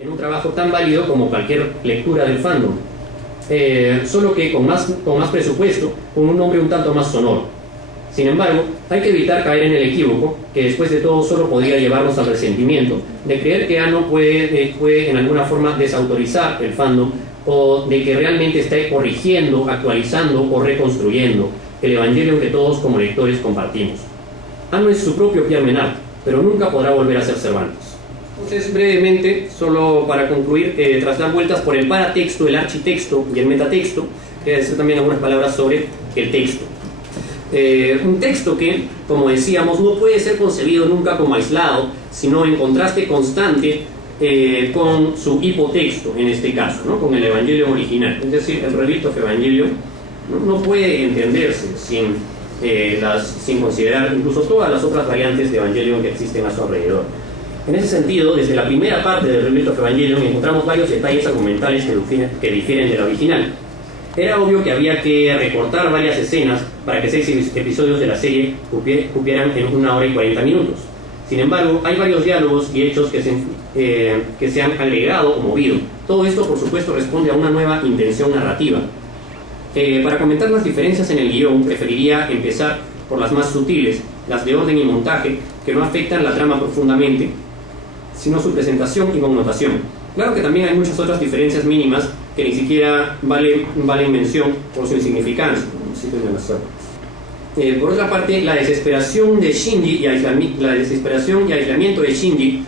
En un trabajo tan válido como cualquier lectura del fandom, solo que con más presupuesto, con un nombre un tanto más sonoro. Sin embargo, hay que evitar caer en el equívoco, que después de todo solo podría llevarnos al resentimiento, de creer que Anno puede en alguna forma desautorizar el fandom, o de que realmente está corrigiendo, actualizando o reconstruyendo el Evangelion que todos como lectores compartimos. Anno es su propio Pierre Menard, pero nunca podrá volver a ser Cervantes. Entonces, brevemente, solo para concluir, tras dar vueltas por el paratexto, el architexto y el metatexto, quería decir también algunas palabras sobre el texto. Un texto que, como decíamos, no puede ser concebido nunca como aislado, sino en contraste constante con su hipotexto, en este caso, ¿no? Con el Evangelion original. Es decir, el Rebirth of Evangelion no puede entenderse sin considerar incluso todas las otras variantes de Evangelion que existen a su alrededor. En ese sentido, desde la primera parte del Rebirth of Evangelion encontramos varios detalles argumentales que difieren de la original. Era obvio que había que recortar varias escenas para que 6 episodios de la serie cupieran en 1 hora y 40 minutos. Sin embargo, hay varios diálogos y hechos que se han agregado o movido. Todo esto, por supuesto, responde a una nueva intención narrativa. Para comentar las diferencias en el guión, preferiría empezar por las más sutiles, las de orden y montaje, que no afectan la trama profundamente, sino su presentación y connotación. Claro que también hay muchas otras diferencias mínimas que ni siquiera valen mención por su insignificancia. Por otra parte, la desesperación de Shinji y aislamiento de Shinji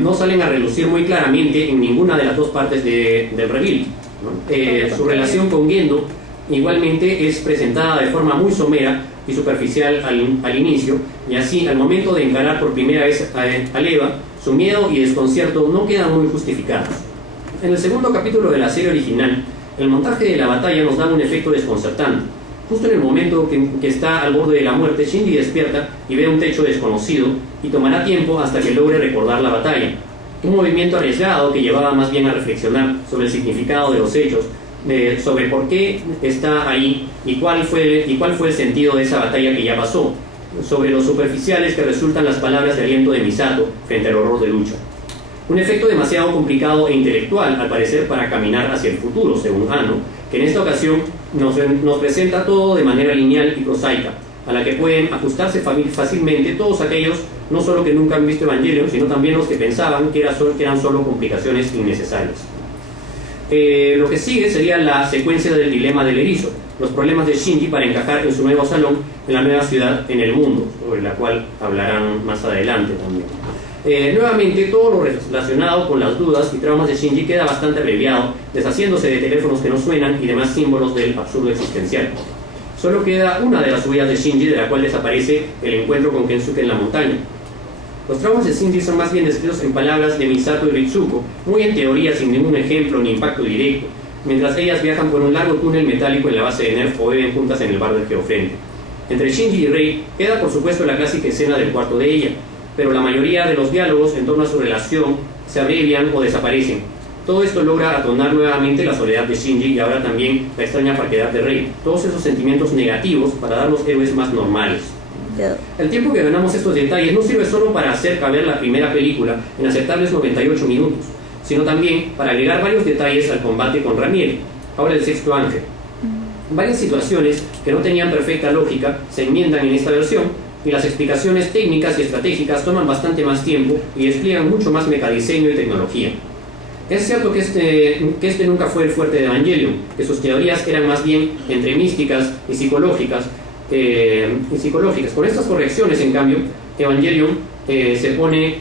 no salen a relucir muy claramente en ninguna de las dos partes del reveal, ¿no? Su relación con Gendo igualmente es presentada de forma muy somera y superficial al inicio, y así al momento de encarar por primera vez a Eva, su miedo y desconcierto no quedan muy justificados. En el segundo capítulo de la serie original, el montaje de la batalla nos da un efecto desconcertante. Justo en el momento que está al borde de la muerte, Shinji despierta y ve un techo desconocido, y tomará tiempo hasta que logre recordar la batalla. Un movimiento arriesgado que llevaba más bien a reflexionar sobre el significado de los hechos, sobre por qué está ahí y cuál fue el sentido de esa batalla que ya pasó, sobre los superficiales que resultan las palabras de aliento de Misato frente al horror de lucha. Un efecto demasiado complicado e intelectual, al parecer, para caminar hacia el futuro, según Anno, que en esta ocasión nos presenta todo de manera lineal y prosaica, a la que pueden ajustarse fácilmente todos aquellos no solo que nunca han visto Evangelion, sino también los que pensaban que eran solo complicaciones innecesarias. Lo que sigue sería la secuencia del dilema del erizo, los problemas de Shinji para encajar en su nuevo salón en la nueva ciudad en el mundo, sobre la cual hablarán más adelante también. Nuevamente, todo lo relacionado con las dudas y traumas de Shinji queda bastante abreviado, deshaciéndose de teléfonos que no suenan y demás símbolos del absurdo existencial. Solo queda una de las huellas de Shinji, de la cual desaparece el encuentro con Kensuke en la montaña. Los traumas de Shinji son más bien descritos en palabras de Misato y Ritsuko, muy en teoría sin ningún ejemplo ni impacto directo, mientras ellas viajan por un largo túnel metálico en la base de Nerf o beben juntas en el bar del Geofrente. Entre Shinji y Rei queda por supuesto la clásica escena del cuarto de ella, pero la mayoría de los diálogos en torno a su relación se abrevian o desaparecen. Todo esto logra atonar nuevamente la soledad de Shinji y ahora también la extraña parquedad de Rei, todos esos sentimientos negativos para darnos héroes más normales. El tiempo que ganamos estos detalles no sirve solo para hacer caber la primera película en aceptables 98 minutos, sino también para agregar varios detalles al combate con Ramiel, ahora el sexto ángel. Varias situaciones que no tenían perfecta lógica se enmiendan en esta versión, y las explicaciones técnicas y estratégicas toman bastante más tiempo y despliegan mucho más mecadiseño y tecnología. Es cierto que este nunca fue el fuerte de Evangelion, que sus teorías eran más bien entre místicas y psicológicas. Con estas correcciones, en cambio, Evangelion se pone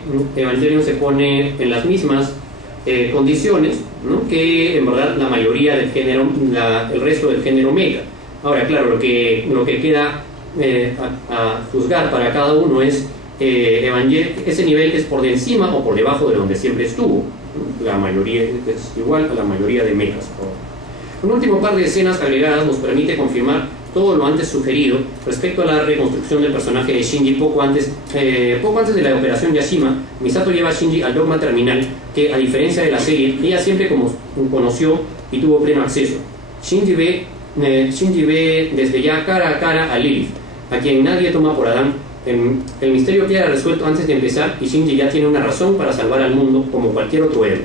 en las mismas condiciones, ¿no?, que en verdad la mayoría del género, el resto del género mecha. Ahora, claro, lo que queda a juzgar para cada uno es ese nivel es por de encima o por debajo de donde siempre estuvo. La mayoría es igual a la mayoría de mechas. Un último par de escenas agregadas nos permite confirmar todo lo antes sugerido respecto a la reconstrucción del personaje de Shinji. Poco antes de la operación Yashima, Misato lleva a Shinji al dogma terminal que, a diferencia de la serie, ella siempre conoció y tuvo pleno acceso. Shinji ve desde ya cara a cara a Lilith, a quien nadie toma por Adán El misterio queda resuelto antes de empezar y Shinji ya tiene una razón para salvar al mundo como cualquier otro héroe.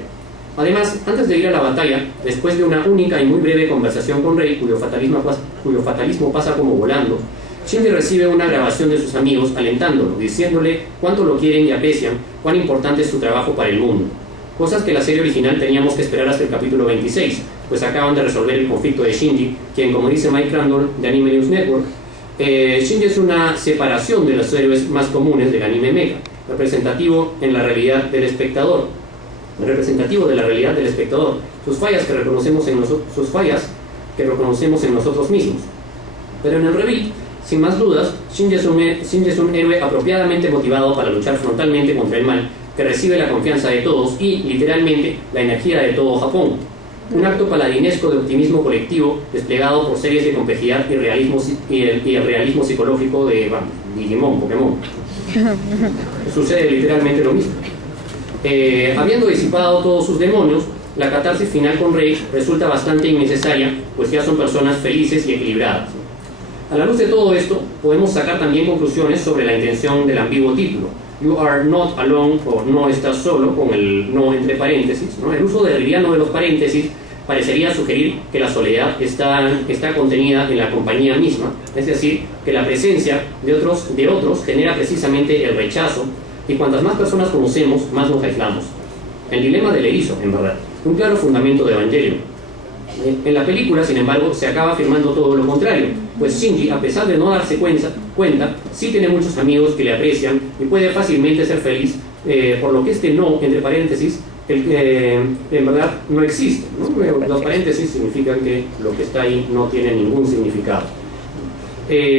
Además, antes de ir a la batalla, después de una única y muy breve conversación con Rei, cuyo fatalismo pasa como volando, Shinji recibe una grabación de sus amigos alentándolo, diciéndole cuánto lo quieren y aprecian, cuán importante es su trabajo para el mundo. Cosas que la serie original teníamos que esperar hasta el capítulo 26, pues acaban de resolver el conflicto de Shinji, quien, como dice Mike Crandall de Anime News Network, Shinji es una separación de los héroes más comunes del anime mecha, representativo de la realidad del espectador. Sus fallas que reconocemos en nosotros mismos. Pero en el reveal, sin más dudas, Shinji es un héroe apropiadamente motivado para luchar frontalmente contra el mal, que recibe la confianza de todos y, literalmente, la energía de todo Japón. Un acto paladinesco de optimismo colectivo desplegado por series de complejidad y el realismo psicológico de Digimon, Pokémon. Sucede literalmente lo mismo. Habiendo disipado todos sus demonios, la catarsis final con Rei resulta bastante innecesaria, pues ya son personas felices y equilibradas. A la luz de todo esto, podemos sacar también conclusiones sobre la intención del ambiguo título. You are not alone, o no estás solo, con el no entre paréntesis, ¿no? El uso derridiano de los paréntesis parecería sugerir que la soledad está contenida en la compañía misma, es decir, que la presencia de otros genera precisamente el rechazo, y cuantas más personas conocemos, más nos aislamos. El dilema del erizo, en verdad, un claro fundamento de Evangelion. En la película, sin embargo, se acaba afirmando todo lo contrario, pues Shinji, a pesar de no darse cuenta, sí tiene muchos amigos que le aprecian y puede fácilmente ser feliz, por lo que este no, entre paréntesis, en verdad no existe, ¿no? Los paréntesis significan que lo que está ahí no tiene ningún significado.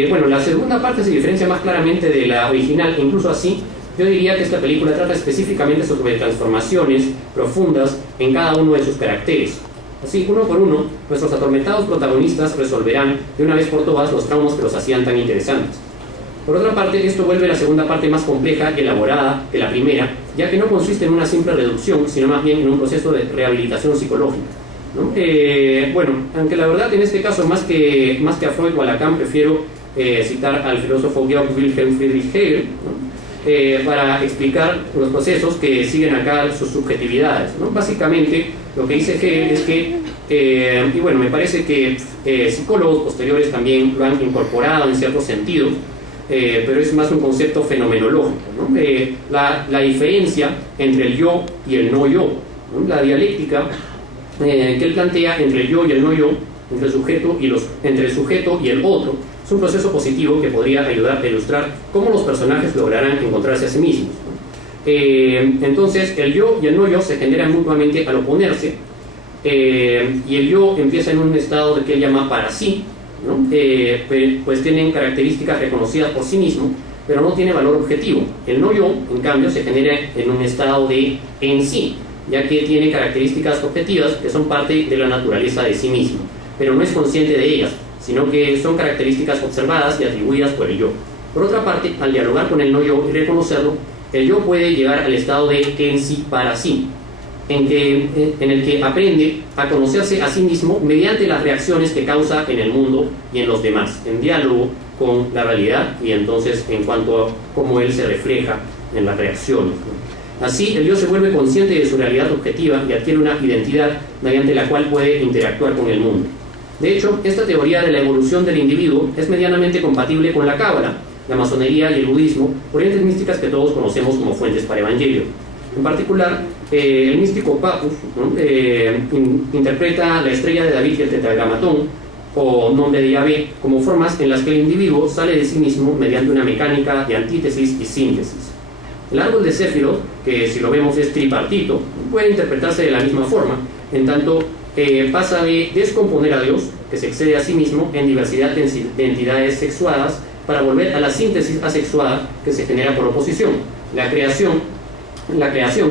Bueno, la segunda parte se diferencia más claramente de la original, e incluso así, yo diría que esta película trata específicamente sobre transformaciones profundas en cada uno de sus caracteres. Así, uno por uno, nuestros atormentados protagonistas resolverán de una vez por todas los traumas que los hacían tan interesantes. Por otra parte, esto vuelve la segunda parte más compleja y elaborada que la primera, ya que no consiste en una simple reducción, sino más bien en un proceso de rehabilitación psicológica, ¿no? Bueno, aunque la verdad en este caso, más que a Freud o a Lacan, prefiero citar al filósofo Georg Wilhelm Friedrich Hegel, ¿no? Para explicar los procesos que siguen acá sus subjetividades, ¿no? Básicamente, lo que dice Hegel es que, y bueno, me parece que psicólogos posteriores también lo han incorporado en cierto sentido, pero es más un concepto fenomenológico, ¿no? La diferencia entre el yo y el no yo, ¿no? La dialéctica que él plantea entre el yo y el no yo, entre el sujeto y el otro, es un proceso positivo que podría ayudar a ilustrar cómo los personajes lograrán encontrarse a sí mismos, ¿no? Entonces, el yo y el no yo se generan mutuamente al oponerse, y el yo empieza en un estado de que él llama para sí, ¿no? Pues tienen características reconocidas por sí mismo, pero no tiene valor objetivo. El no yo, en cambio, se genera en un estado de en sí, ya que tiene características objetivas que son parte de la naturaleza de sí mismo, pero no es consciente de ellas, sino que son características observadas y atribuidas por el yo. Por otra parte, al dialogar con el no yo y reconocerlo, el yo puede llegar al estado de en sí para sí, en el que aprende a conocerse a sí mismo mediante las reacciones que causa en el mundo y en los demás, en diálogo con la realidad y entonces en cuanto a cómo él se refleja en las reacciones, ¿no? Así, el yo se vuelve consciente de su realidad objetiva y adquiere una identidad mediante la cual puede interactuar con el mundo. De hecho, esta teoría de la evolución del individuo es medianamente compatible con la cábala, la masonería y el budismo, corrientes místicas que todos conocemos como fuentes para Evangelion. En particular, el místico Papus, ¿no? Interpreta la estrella de David y el tetragramatón, o nombre de Yahvé, como formas en las que el individuo sale de sí mismo mediante una mecánica de antítesis y síntesis. El árbol de Séfiro, que si lo vemos es tripartito, puede interpretarse de la misma forma, en tanto pasa de descomponer a Dios, que se excede a sí mismo en diversidad de entidades sexuadas, para volver a la síntesis asexuada que se genera por oposición, la creación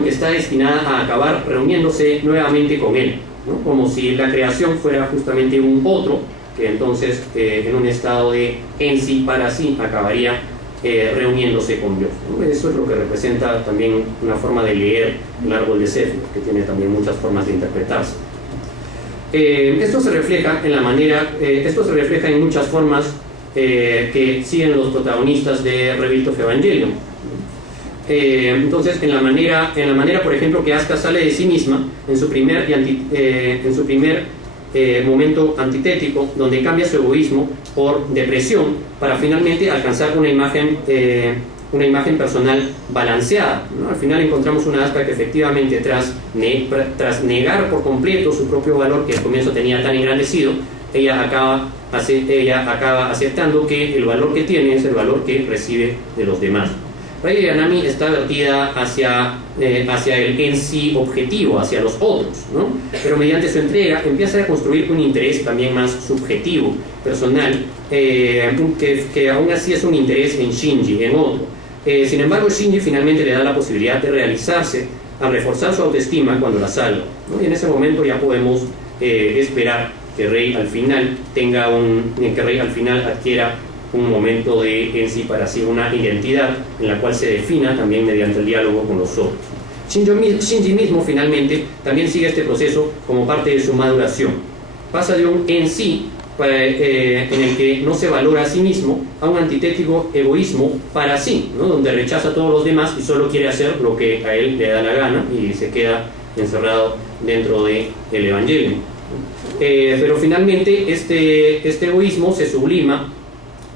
que está destinada a acabar reuniéndose nuevamente con él, ¿no? Como si la creación fuera justamente un otro, que entonces en un estado de en sí para sí acabaría reuniéndose con Dios, ¿no? Eso es lo que representa también una forma de leer el árbol de Séfiro, que tiene también muchas formas de interpretarse. Esto se refleja en muchas formas que siguen los protagonistas de Rebuild of Evangelion. Entonces, en la manera, por ejemplo, que Asuka sale de sí misma en su primer, momento antitético, donde cambia su egoísmo por depresión para finalmente alcanzar una imagen personal balanceada, ¿no? Al final encontramos una Asuka que efectivamente tras negar por completo su propio valor, que al comienzo tenía tan engrandecido, ella acaba aceptando que el valor que tiene es el valor que recibe de los demás. Rei Ayanami está vertida hacia el en sí objetivo, hacia los otros, ¿no? Pero mediante su entrega empieza a construir un interés también más subjetivo, personal, que aún así es un interés en Shinji, en otro. Sin embargo, Shinji finalmente le da la posibilidad de realizarse al reforzar su autoestima cuando la salva, ¿no? Y en ese momento ya podemos esperar que Rei al final adquiera un momento de en sí para sí, una identidad en la cual se defina también mediante el diálogo con los otros. Shinji mismo finalmente también sigue este proceso como parte de su maduración. Pasa de un en sí en el que no se valora a sí mismo a un antitético egoísmo para sí, ¿no? Donde rechaza a todos los demás y solo quiere hacer lo que a él le da la gana y se queda encerrado dentro del Evangelion. Pero finalmente este egoísmo se sublima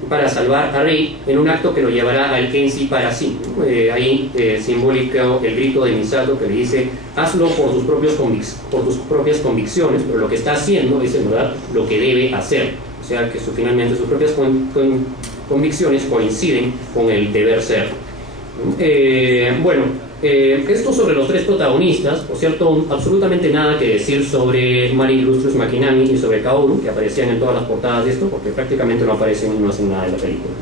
para salvar a Rei en un acto que lo llevará al en sí para sí, ¿no? Ahí simbólico el grito de Misato que le dice: hazlo por tus propias convicciones, pero lo que está haciendo es en verdad lo que debe hacer, o sea que finalmente sus propias convicciones coinciden con el deber ser. Esto sobre los tres protagonistas. Por cierto, absolutamente nada que decir sobre Mari Illustrious Makinami y sobre Kaoru, que aparecían en todas las portadas de esto, porque prácticamente no aparecen y no hacen nada en la película.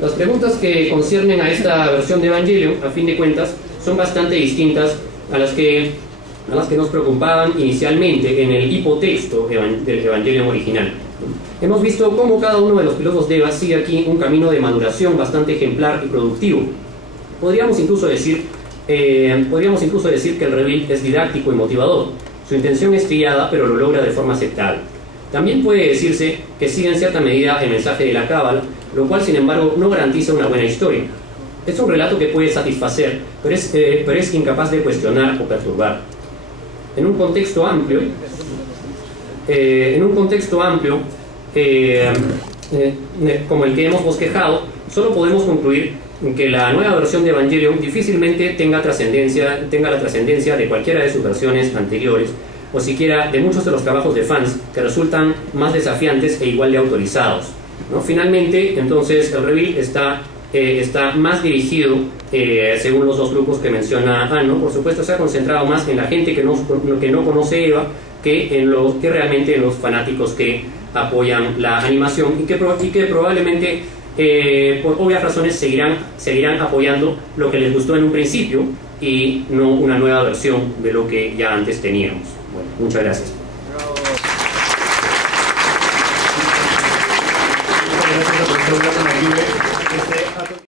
Las preguntas que conciernen a esta versión de Evangelion, a fin de cuentas, son bastante distintas a las que nos preocupaban inicialmente en el hipotexto del Evangelion original. Hemos visto cómo cada uno de los pilotos de EVA sigue aquí un camino de maduración bastante ejemplar y productivo. Podríamos incluso decir que el rebuild es didáctico y motivador. Su intención es trillada, pero lo logra de forma aceptable. También puede decirse que sigue en cierta medida el mensaje de la cábala, lo cual sin embargo no garantiza una buena historia. Es un relato que puede satisfacer, pero es incapaz de cuestionar o perturbar. En un contexto amplio, como el que hemos bosquejado, solo podemos concluir que la nueva versión de Evangelion difícilmente tenga la trascendencia de cualquiera de sus versiones anteriores, o siquiera de muchos de los trabajos de fans que resultan más desafiantes e igual de autorizados, ¿no? Finalmente, entonces, el rebuild está más dirigido, según los dos grupos que menciona Anno. Por supuesto, se ha concentrado más en la gente que no conoce EVA que realmente en los fanáticos que apoyan la animación y que probablemente por obvias razones seguirán apoyando lo que les gustó en un principio y no una nueva versión de lo que ya antes teníamos. Bueno, muchas gracias.